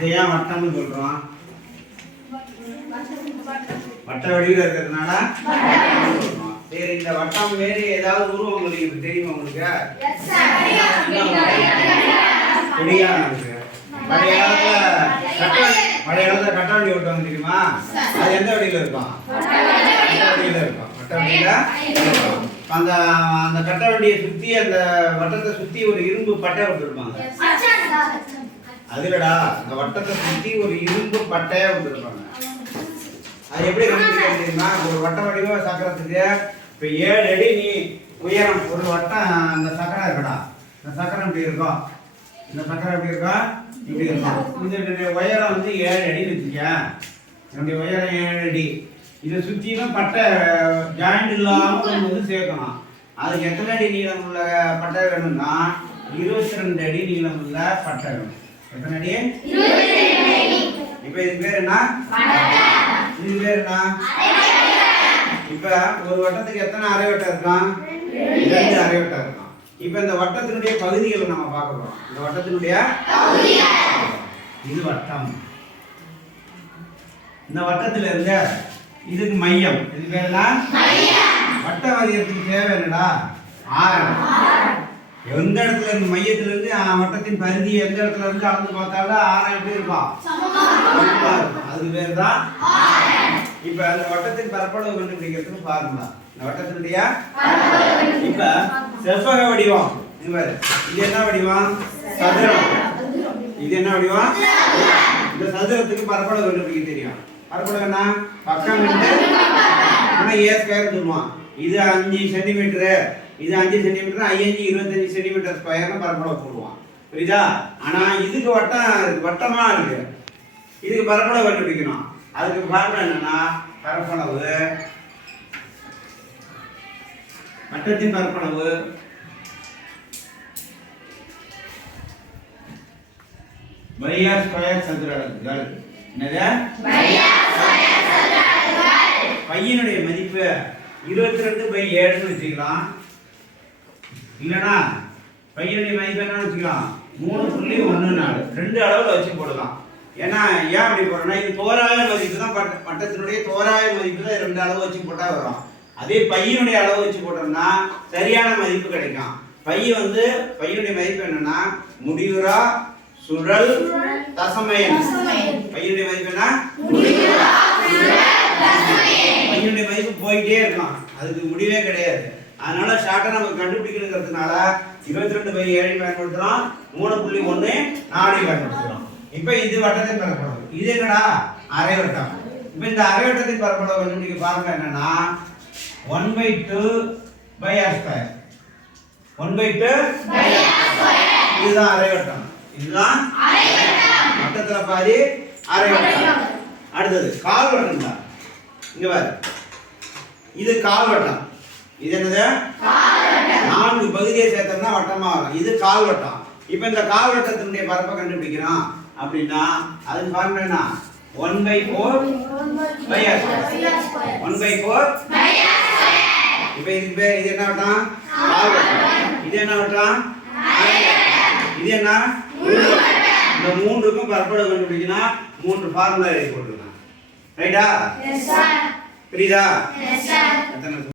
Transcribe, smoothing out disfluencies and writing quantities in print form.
இதை ஏன் வட்டம்னு சொல்றோம்? வட்ட வடிவில் இருக்கிறதுனால சொல்றோம். சரி, இந்த வட்டம் வேறு ஏதாவது உருவம் உங்களுக்கு தெரியுமா? உங்களுக்கு கொடியானம் இருக்கு. பழைய காலத்துல கட்டாவண்டி ஓட்டுவாங்க தெரியுமா? அது எந்த வடிவில் இருக்கும்? வடிவில் இருக்கும். வட்ட வடியில இருக்கும். அந்த அந்த கட்ட வண்டியை சுத்தி அந்த வட்டத்தை சுத்தி ஒரு இரும்பு பட்டை விட்டுருப்பாங்க. அதுலடா அந்த வட்டத்தை சுத்தி ஒரு இரும்பு பட்டையா விட்டுருப்பாங்க. அது எப்படி கண்டுபிடிக்க தெரியுமா? ஒரு வட்ட வடிவ சக்கரத்துக்கு இப்ப 7 அடி நீ உயரம் ஒரு வட்டம் அந்த சக்கரம் இருக்கடா. இந்த சக்கரம் இப்படி இருக்கும். இந்த சக்கரம் எப்படி இருக்கும்? இப்படி இருக்கும். இதனுடைய உயரம் வந்து 7 அடின்னு வச்சுக்க. என்னுடைய உயரம் 7 அடி. இதை சுற்றிலும் பட்டை ஜாயிண்ட் இல்லாமல் வந்து சேர்க்கணும். அதுக்கு எத்தனை அடி நீளம் உள்ள பட்டை வேணும்னா 22 அடி நீளம் உள்ள பட்டை வேணும். எத்தனை அடி? இப்ப இதுக்கு பேர் என்ன? இது பேர் என்ன? இப்ப ஒரு வட்டத்துக்கு எத்தனை அரை வட்டம் இருக்கும்? 2 அரை வட்டம் இருக்கும். இப்ப இந்த வட்டத்தினுடைய பகுதிகளை நம்ம பார்க்கிறோம். இந்த வட்டத்தினுடைய இது வட்டம். இந்த வட்டத்துல இருந்த இதுக்கு மையம். இது பேர் என்ன? வட்ட வடிவத்துக்கு தேவை என்னடா? ஆரம். எந்த இடத்துல இருந்து மையத்துல இருந்து வட்டத்தின் பரிதி எந்த இடத்துல இருந்து அளந்து பார்த்தாலும் ஆரம் எப்படி இருக்கும்? அதுக்கு பேர் தான். இப்ப அந்த வட்டத்தின் பரப்பளவு கண்டுபிடிக்கிறதுக்கு பாருங்க. இந்த வட்டத்தினுடைய இப்ப செவ்வக வடிவம். இது என்ன வடிவம்? சதுரம். இது என்ன வடிவம்? இந்த சதுரத்துக்கு பரப்பளவு கண்டுபிடிக்க தெரியும். பரப்பளவு என்ன? பக்கம் ஏ ஸ்கொயர் சொல்லுவான். இது 5 சென்டிமீட்டரு, இது 5 சென்டிமீட்டர், 5 25 சென்டிமீட்டர் ஸ்கொயர்னு பரப்பளவு போடுவான். புரியுதா? ஆனா இதுக்கு வட்டமா இருக்கு. இதுக்கு பரப்பளவு கண்டுபிடிக்கணும். அதுக்கு ஃபார்முலா என்னன்னா பரப்பளவு வட்டத்தின் பரப்பளவு பைஆர் ஸ்கொயர் சதுர அலகுகள். என்னது? பையனுடைய மதிப்பு 22/7 வச்சுக்கலாம். இல்லைன்னா பையனுடைய மதிப்பு என்னன்னு வச்சுக்கலாம் 3.14. 2 அளவுல வச்சு போடலாம். ஏன்னா ஏன் அப்படி போடுறோம்னா இது தோராய மதிப்பு தான். வட்டத்தினுடைய தோராய மதிப்பு தான் 2 அளவு வச்சு போட்டா வரும். அதே பையனுடைய அளவு வச்சு போட்டோம்னா சரியான மதிப்பு கிடைக்கும். பையனுடைய மதிப்பு என்னன்னா முடிவுறா சுழல் தசமயன். பையனுடைய மதிப்பு என்ன? பையனுடைய மதிப்பு போயிட்டே இருக்கும். அதுக்கு முடிவே கிடையாது. அதனால ஷார்ட்டா நமக்கு கண்டுபிடிக்கணுங்கிறதுனால 22/7 பயன்படுத்துறோம். 3.14 பயன்படுத்துறோம். இப்ப இது வட்டத்தின் பரப்பளவு. இது என்னடா? அரை வட்டம். இப்ப இந்த அரை வட்டத்தின் பரப்பளவு கண்டுபிடிக்க பாருங்க. என்னன்னா 1/2/r². 1/2 இதுதான் அரை வட்டம். இதுதான் வட்டத்துல பாதி அரை வட்டம். அடுத்தது கால் வட்டம் தான். இங்க பாரு, இது கால் வட்டம். இது என்னது? 4 பகுதியை சேர்த்தோம்னா வட்டமா வரும். இது கால் வட்டம். இப்ப இந்த கால் வட்டத்தினுடைய பரப்பை கண்டுபிடிக்கிறோம் அப்படின்னா அதுக்கு ஃபார்முலா என்ன? 1/4/r². 1/4. இப்ப இதுக்கு பேர் இது என்ன வட்டம்? கால் வட்டம். இது என்ன வட்டம்? இது என்ன? இந்த 3க்கும் பரப்பளவு கண்டுபிடிக்கணும். 3 ஃபார்முலா எழுதி போட்டுருக்கேன். ரைட்டா? புரியுதா?